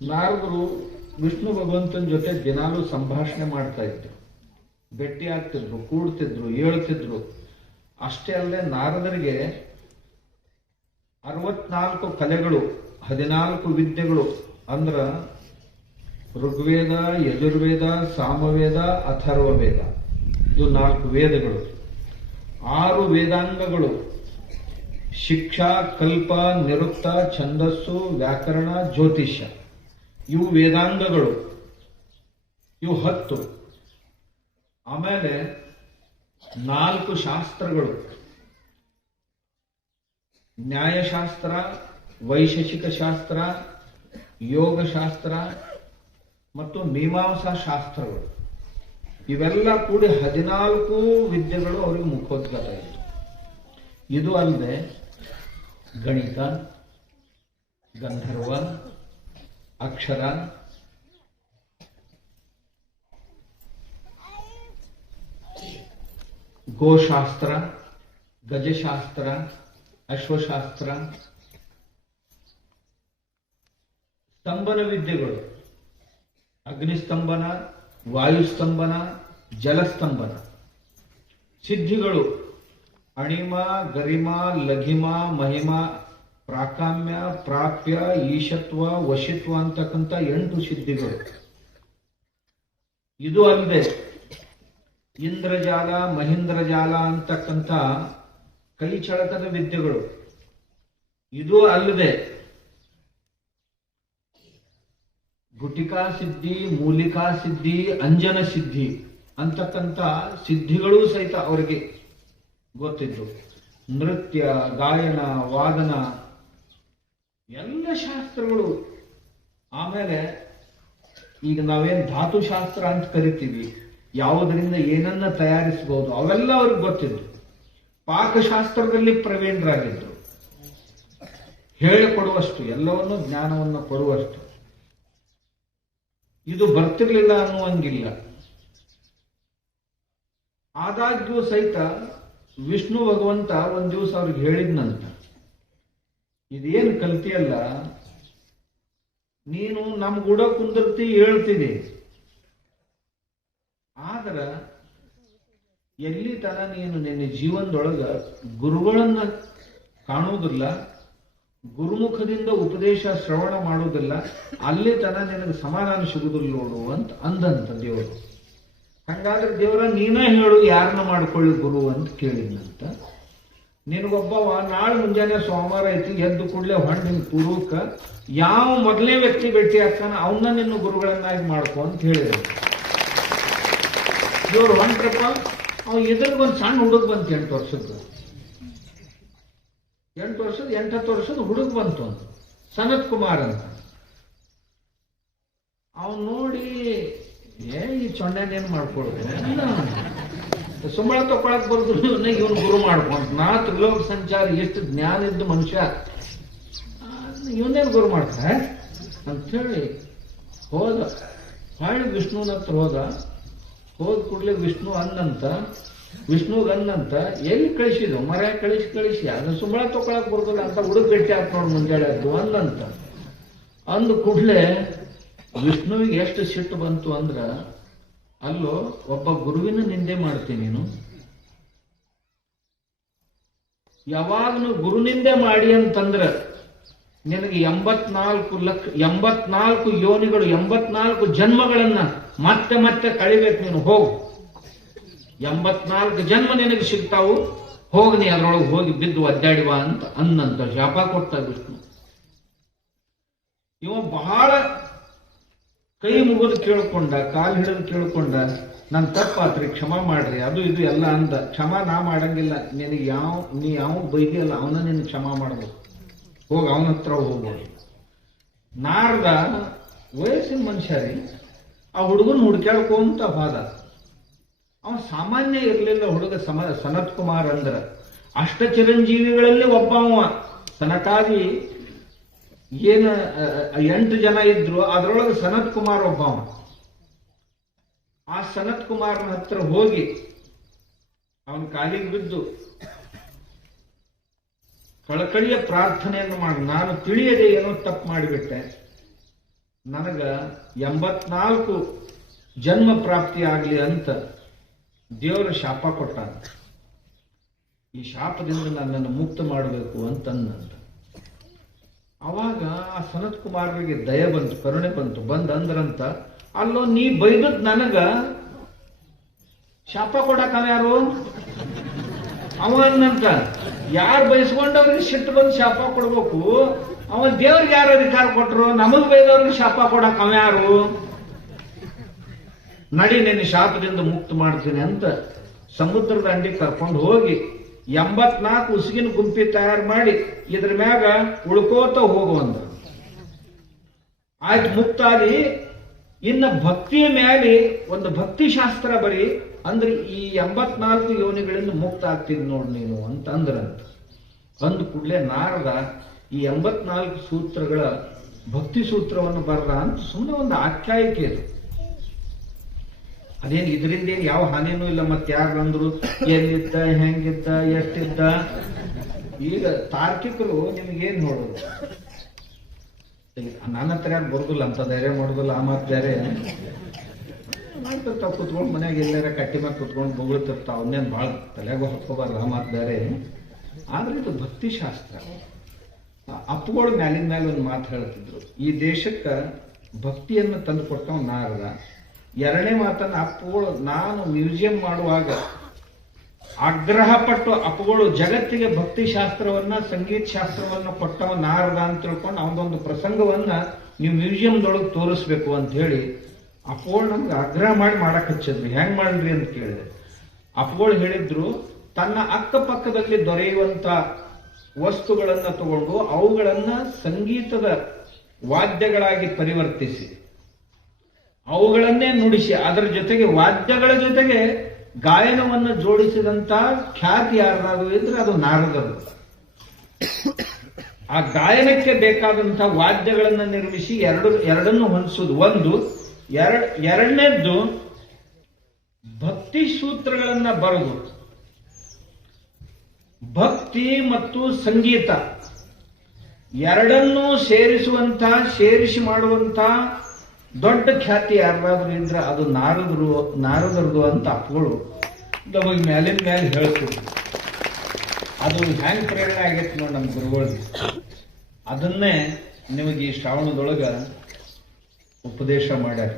ನಾರದರು ವಿಷ್ಣು ಭಗವಂತನ ಜೊತೆ ದಿನಾಲೂ ಸಂಭಾಷಣೆ ಮಾಡ್ತಾ ಇದ್ರು, ಭೇಟಿ ಆಗ್ತಿದ್ರು, ಕೂಡ್ತಿದ್ರು, ಹೇಳ್ತಿದ್ರು. ಅಷ್ಟೇ ಅಲ್ಲದೆ ನಾರದರಿಗೆ 64 ಕಲೆಗಳು, 14 ವಿದ್ಯೆಗಳು ಅಂದ್ರ ಋಗ್ವೇದ, ಯಜುರ್ವೇದ, ಸಾಮವೇದ, ಅಥರ್ವವೇದ, ಇದು 4 ವೇದಗಳು, 6 ವೇದಾಂಗಗಳು, ಶಿಕ್ಷಾ, ಕಲ್ಪ, ನಿರುಕ್ತ, ಛಂದಸ್ಸು, ವ್ಯಾಕರಣ, ಜ್ಯೋತಿಷ್ಯ, ಇವು ವೇದಾಂಗಗಳು, ಇವು 10. ಆಮೇಲೆ 4 ಶಾಸ್ತ್ರಗಳು, ನ್ಯಾಯಶಾಸ್ತ್ರ, ವೈಶೇಷಿಕ ಶಾಸ್ತ್ರ, ಯೋಗಶಾಸ್ತ್ರ ಮತ್ತು ಮೀಮಾಂಸಾ ಶಾಸ್ತ್ರಗಳು. ಇವೆಲ್ಲ ಕೂಡಿ 14 ವಿದ್ಯೆಗಳು ಅವರಿಗೆ ಮುಖೋದ್ಗತ ಇತ್ತು. ಇದು ಅಲ್ಲದೆ ಗಣಿತ, ಗಂಧರ್ವ, ಅಕ್ಷರ, ಗೋಶಾಸ್ತ್ರ, ಗಜಶಾಸ್ತ್ರ, ಅಶ್ವಶಾಸ್ತ್ರ, ಸ್ತಂಭನ ವಿದ್ಯೆಗಳು, ಅಗ್ನಿಸ್ತಂಭನ, ವಾಯುಸ್ತಂಭನ, ಜಲಸ್ತಂಭನ, ಸಿದ್ಧಿಗಳು, ಅಣಿಮ, ಗರಿಮ, ಲಘಿಮ, ಮಹಿಮ, ಪ್ರಾಕಾಮ್ಯ, ಪ್ರಾಪ್ಯ, ಈಶತ್ವ, ವಶಿತ್ವ ಅಂತಕ್ಕಂಥ 8 ಸಿದ್ಧಿಗಳು. ಇದು ಅಲ್ಲದೆ ಇಂದ್ರಜಾಲ, ಮಹೇಂದ್ರಜಾಲ ಅಂತಕ್ಕಂಥ ಕೈ ಚಳಕದ ವಿದ್ಯೆಗಳು. ಇದು ಅಲ್ಲದೆ ಗುಟಿಕಾ ಸಿದ್ಧಿ, ಮೂಲಿಕಾ ಸಿದ್ಧಿ, ಅಂಜನ ಸಿದ್ಧಿ ಅಂತಕ್ಕಂಥ ಸಿದ್ಧಿಗಳೂ ಸಹಿತ ಅವರಿಗೆ ಗೊತ್ತಿದ್ದು. ನೃತ್ಯ, ಗಾಯನ, ವಾದನ, ಎಲ್ಲ ಶಾಸ್ತ್ರಗಳು. ಆಮೇಲೆ ಈಗ ನಾವೇನ್ ಧಾತುಶಾಸ್ತ್ರ ಅಂತ ಕರಿತೀವಿ, ಯಾವುದರಿಂದ ಏನನ್ನ ತಯಾರಿಸಬಹುದು, ಅವೆಲ್ಲ ಅವ್ರಿಗೆ ಗೊತ್ತಿದ್ದು. ಪಾಕಶಾಸ್ತ್ರದಲ್ಲಿ ಪ್ರವೀಣರಾಗಿದ್ರು, ಹೇಳಿಕೊಡುವಷ್ಟು, ಎಲ್ಲವನ್ನೂ ಜ್ಞಾನವನ್ನು ಕೊಡುವಷ್ಟು. ಇದು ಬರ್ತಿರ್ಲಿಲ್ಲ ಅನ್ನುವಂಗಿಲ್ಲ. ಆದಾಗ್ಯೂ ಸಹಿತ ವಿಷ್ಣು ಭಗವಂತ ಒಂದ್ ದಿವಸ ಅವ್ರಿಗೆ ಹೇಳಿದ್ನಂತ, ಇದೇನು ಕಲ್ತಿಯಲ್ಲ, ನೀನು ನಮ್ ಕೂಡ ಕುಂದಿರ್ತಿ, ಹೇಳ್ತಿದೆ, ಆದ್ರ ಎಲ್ಲಿ ತನ ನೀನು ನಿನ್ನ ಜೀವನದೊಳಗ ಗುರುಗಳನ್ನ ಕಾಣುವುದಿಲ್ಲ, ಗುರುಮುಖದಿಂದ ಉಪದೇಶ ಶ್ರವಣ ಮಾಡುವುದಿಲ್ಲ, ಅಲ್ಲಿ ತನ ನಿನಗೆ ಸಮಾಧಾನ ಸಿಗುದಿಲ್ಲ ನೋಡು ಅಂತ ಅಂದಂತ ದೇವರು. ಹಂಗಾದ್ರೆ ದೇವರ ನೀನೇ ಹೇಳು, ಯಾರನ್ನ ಮಾಡ್ಕೊಳ್ಳಿ ಗುರು ಅಂತ ಕೇಳಿದ್ನಂತ. ನಿನಗೊಬ್ಬವ ನಾಳೆ ಮುಂಜಾನೆ ಸೋಮವಾರ ಐತಿ, ಎದ್ದು ಕೂಡಲೇ ಹೊಂಡಿನ ಪೂರ್ವಕ ಯಾವ ಮೊದಲನೇ ವ್ಯಕ್ತಿ ಭೇಟಿ ಆಗ್ತಾನ ಅವನ್ನ ನಿನ್ನ ಗುರುಗಳನ್ನಾಗಿ ಮಾಡ್ಕೊ ಅಂತ ಹೇಳಿದ್ರು. ದೇವ್ರು ಹೊಂಟ್ರಪ್ಪ, ಅವ್ ಎದುರಿಗೊಂದು ಸಣ್ಣ ಹುಡುಗ ಬಂತು, 8 ವರ್ಷದ್ದು, 8 ವರ್ಷದ ಹುಡುಗ ಬಂತು ಅಂತ, ಸನತ್ ಕುಮಾರ್ ಅಂತ. ಅವನ್ ನೋಡಿ, ಈ ಚೊಣ್ಣೇನೇನು ಮಾಡ್ಕೊಳ್ಬೋದು, ಸಂಬಳ ತಕೊಳಕ್ ಬರ್ದು ಇವನು ಗುರು ಮಾಡ್ಕೊಂಡ, ನಾ ತ್ರಿಲೋಕ ಸಂಚಾರಿ, ಎಷ್ಟು ಜ್ಞಾನ ಇದ್ದು ಮನುಷ್ಯ, ಇವನೇನು ಗುರು ಮಾಡ್ತಾರೆ ಅಂಥೇಳಿ ಹೋದ. ಹಾಳಿ ವಿಷ್ಣುವಿನ ಹತ್ರ ಹೋದ ಕೂಡಲೇ ವಿಷ್ಣು ಅನ್ನಂತ ಎಲ್ಲಿ ಕಳಿಸಿದ್ರು, ಮರ ಕಳಿಸಿ ಅದನ್ನ ಸಂಬಳ ತಕೊಳಕ್ ಬರ್ದಲ್ಲ ಅಂತ ಹುಡುಗ ಭೇಟಿ ಆತ್ ನೋಡು ಮುಂಜಾನೆ ಅದು ಅನ್ನಂತ. ಅಂದ ಕೂಡಲೇ ವಿಷ್ಣುವಿಗೆ ಎಷ್ಟು ಸಿಟ್ಟು ಬಂತು ಅಂದ್ರ, ಅಲ್ಲೋ ಒಬ್ಬ ಗುರುವಿನ ನಿಂದೆ ಮಾಡ್ತೀನಿ ನೀನು, ಯಾವಾಗನು ಗುರುನಿಂದೆ ಮಾಡಿ ಅಂತಂದ್ರ ನಿನಗೆ 84 ಯೋನಿಗಳು, 84 ಜನ್ಮಗಳನ್ನ ಮತ್ತೆ ಕಳಿಬೇಕು ನೀನು, ಹೋಗು, 84 ಜನ್ಮ ನಿನಗೆ ಸಿಗ್ತಾವು, ಹೋಗಿ ನೀ ಅದ್ರೊಳಗೆ ಹೋಗಿ ಬಿದ್ದು ಒದ್ದಾಡಿವ ಅಂತ ಅನ್ನಂತ ಶಾಪ ಕೊಡ್ತ ವಿಷ್ಣು. ಇವ ಬಹಳ ಕೈ ಮುಗಿದು ಕೇಳ್ಕೊಂಡ, ಕಾಲು ಹಿಡಿದು ಕೇಳ್ಕೊಂಡ, ನನ್ ತಪ್ಪಾತ್ರಿ, ಕ್ಷಮಾ ಮಾಡ್ರಿ, ಅದು ಇದು ಎಲ್ಲ ಅಂದ. ಕ್ಷಮಾ ನಾ ಮಾಡಂಗಿಲ್ಲ, ನಿನಗೆ ನೀ ಯಾವ ಬೈದಿಯಲ್ಲ ಅವನ ನಿನ್ ಕ್ಷಮಾ ಮಾಡ್ಬೇಕು, ಹೋಗಿ ಅವನ ಹತ್ರ ಹೋಗ್ಬೋದು. ನಾರದ ವಯಸ್ಸಿನ ಮನುಷ್ಯ ರೀ, ಆ ಹುಡುಗನ ಹುಡ್ಕ್ಯಾಡ್ಕೊಂತ ಹೋದ. ಅವನ್ ಸಾಮಾನ್ಯ ಇರಲಿಲ್ಲ ಹುಡುಗ, ಸನತ್ ಕುಮಾರ್ ಅಂದ್ರ ಅಷ್ಟ ಚಿರಂಜೀವಿಗಳಲ್ಲಿ ಒಬ್ಬ ಅವ. ಸನಕಾದಿ ಏನು 8 ಜನ ಇದ್ರು, ಅದರೊಳಗೆ ಸನತ್ ಕುಮಾರ್ ಒಬ್ಬವ. ಆ ಸನತ್ ಕುಮಾರ್ನ ಹತ್ರ ಹೋಗಿ ಅವನ ಕಾಲಿಗೆ ಬಿದ್ದು ಕಳಕಳಿಯ ಪ್ರಾರ್ಥನೆಯನ್ನು ಮಾಡಿ, ನಾನು ತಿಳಿಯದೆ ಏನೋ ತಪ್ಪು ಮಾಡಿಬಿಟ್ಟೆ, ನನಗ 84 ಜನ್ಮ ಪ್ರಾಪ್ತಿ ಆಗ್ಲಿ ಅಂತ ದೇವರ ಶಾಪ ಕೊಟ್ಟಾನ. ಈ ಶಾಪದಿಂದ ನನ್ನನ್ನು ಮುಕ್ತ ಮಾಡಬೇಕು ಅಂತಂದಂತ. ಅವಾಗ ಆ ಸನತ್ ಕುಮಾರರಿಗೆ ದಯ ಬಂತು, ಕರುಣೆ ಬಂತು. ಅಂದ್ರಂತ, ಅಲ್ಲೋ ನೀ ಬೈದದ್ ನನಗ ಶಾಪ ಕೊಡಾಕ ಯಾರು? ಅವನಂತ ಯಾರು ಬಯಸ್ಕೊಂಡವ್ರಿಗೆ ಸಿಟ್ಟು ಬಂದು ಶಾಪ ಕೊಡ್ಬೇಕು, ಅವನ್ ದೇವ್ರಿಗೆ ಯಾರು ಅಧಿಕಾರ ಕೊಟ್ರು? ನಮಗ್ ಬೈದವ್ರಿಗೆ ಶಾಪ ಕೊಡಾಕ ಯಾರು? ನಡಿ ನಿನ್ನ ಶಾಪದಿಂದ ಮುಕ್ತ ಮಾಡ್ತೀನಿ ಅಂತ ಸಮುದ್ರದ ದಂಡಿ ಕರ್ಕೊಂಡು ಹೋಗಿ 84 ಉಸುಗಿನ ಗುಂಪಿ ತಯಾರು ಮಾಡಿ ಇದ್ರ ಮ್ಯಾಗ ಉಳ್ಕೋತ ಹೋಗುವಂದ. ಆಯ್ತು, ಮುಕ್ತಾದಿ. ಇನ್ನ ಭಕ್ತಿಯ ಮೇಲೆ ಒಂದು ಭಕ್ತಿ ಶಾಸ್ತ್ರ ಬರೀ ಅಂದ್ರೆ ಈ 84 ಯೋನಿಗಳಿಂದ ಮುಕ್ತ ಆಗ್ತೀನಿ ನೋಡ್ ನೀನು ಅಂತ ಅಂದ್ರಂತ. ಅಂದ ಕೂಡಲೇ ನಾರದ ಈ 84 ಸೂತ್ರಗಳ ಭಕ್ತಿ ಸೂತ್ರವನ್ನು ಬರಲ್ಲ ಅಂತ ಸುಮ್ಮನೆ ಒಂದು ಆಖ್ಯಾಯಿಕೆ ಇದು. ಅದೇನು ಇದರಿಂದ ಏನು ಯಾವ ಹಾನಿನೂ ಇಲ್ಲ. ಮತ್ತೆ ಯಾರು ಅಂದ್ರು ಎಲ್ಲಿದ್ದ, ಹೆಂಗಿದ್ದ, ಎಷ್ಟಿದ್ದ. ಈಗ ತಾರ್ಕಿಕರು ನಿಮಗೇನ್ ನೋಡೋದು, ನನ್ನ ಹತ್ರ ಯಾರು ಬರುದಿಲ್ಲ ಅಂತ ಧೈರ್ಯ ಮಾಡುದಿಲ್ಲ. ಆ ಮಾತು ಬೇರೆ ಮಾಡ್ತಿರ್ತಾವ, ಕುತ್ಕೊಂಡು ಮನ್ಯಾಗ ಎಲ್ಲಾರ ಕಟ್ಟಿ ಮೇಲೆ ಕುತ್ಕೊಂಡು ಬೊಗಳ್ತಿರ್ತಾವ. ಅವನ್ನೇನು ಭಾಳ ತಲೆಗೂ ಹೊತ್ಕೋಬಾರ್ದು. ಆ ಮಾತು ಬೇರೆ. ಆದ್ರೆ ಇದು ಭಕ್ತಿ ಶಾಸ್ತ್ರ. ಅಪ್ಪುಗಳು ಮ್ಯಾಲಿನ ಮೇಲೆ ಒಂದು ಮಾತು ಹೇಳ್ತಿದ್ರು, ಈ ದೇಶಕ್ಕೆ ಭಕ್ತಿಯನ್ನು ತಂದು ಕೊಟ್ಟವ್ ನಾರದ. ಎರಡನೇ ಮಾತನ್ನ ಅಪ್ಪುಗಳು ನಾನು ಮ್ಯೂಸಿಯಂ ಮಾಡುವಾಗ ಆಗ್ರಹ ಪಟ್ಟು ಅಪ್ಪುಗಳು ಜಗತ್ತಿಗೆ ಭಕ್ತಿ ಶಾಸ್ತ್ರವನ್ನ, ಸಂಗೀತ ಶಾಸ್ತ್ರವನ್ನ ಕೊಟ್ಟವ ನಾರದ ಅಂತ ತಿಳ್ಕೊಂಡು ಅವನದೊಂದು ಪ್ರಸಂಗವನ್ನ ನೀವು ಮ್ಯೂಸಿಯಂದೊಳಗೆ ತೋರಿಸ್ಬೇಕು ಅಂತ ಹೇಳಿ ಅಪ್ಪುಗಳು ನಮ್ಗೆ ಆಗ್ರಹ ಮಾಡಿ ಮಾಡಕ್ ಹಚ್ಚಿದ್ರಿ. ಹೆಂಗ್ ಮಾಡ್ರಿ ಅಂತ ಕೇಳಿದೆ. ಅಪ್ಪುಗಳು ಹೇಳಿದ್ರು, ತನ್ನ ಅಕ್ಕಪಕ್ಕದಲ್ಲಿ ದೊರೆಯುವಂತ ವಸ್ತುಗಳನ್ನ ತಗೊಂಡು ಅವುಗಳನ್ನ ಸಂಗೀತದ ವಾದ್ಯಗಳಾಗಿ ಪರಿವರ್ತಿಸಿ ಅವುಗಳನ್ನೇ ನುಡಿಸಿ ಅದರ ಜೊತೆಗೆ ವಾದ್ಯಗಳ ಜೊತೆಗೆ ಗಾಯನವನ್ನು ಜೋಡಿಸಿದಂತ ಖ್ಯಾತಿ ಯಾರಾದ್ರು ಇದ್ರೆ ಅದು ನಾರದರು. ಆ ಗಾಯನಕ್ಕೆ ಬೇಕಾದಂತ ವಾದ್ಯಗಳನ್ನು ನಿರ್ಮಿಸಿ ಎರಡನ್ನು ಹೊಂದಿಸುವುದು ಒಂದು. ಎರಡನೇದ್ದು ಭಕ್ತಿ ಸೂತ್ರಗಳನ್ನ ಬರೆದು ಭಕ್ತಿ ಮತ್ತು ಸಂಗೀತ ಎರಡನ್ನೂ ಸೇರಿಸಿ ಮಾಡುವಂತ ದೊಡ್ಡ ಖ್ಯಾತಿ ಯಾರಾದ್ರೂ ಇದ್ರೆ ಅದು ನಾರದರದು ಅಂತ ಅಪ್ಪಗಳು ನಮಗೆ ಮೇಲಿನ ಮೇಲೆ ಹೇಳ್ತಿದ್ರು. ಅದು ಹ್ಯಾಂಗ್ ಪ್ರೇರಣೆ ಆಗೈತಿ ನೋಡಿ ನಮ್ಮ ಗುರುಗಳಿಗೆ. ಅದನ್ನೇ ನಿಮಗೆ ಈ ಶ್ರಾವಣದೊಳಗ ಉಪದೇಶ ಮಾಡ್ಯಾರ.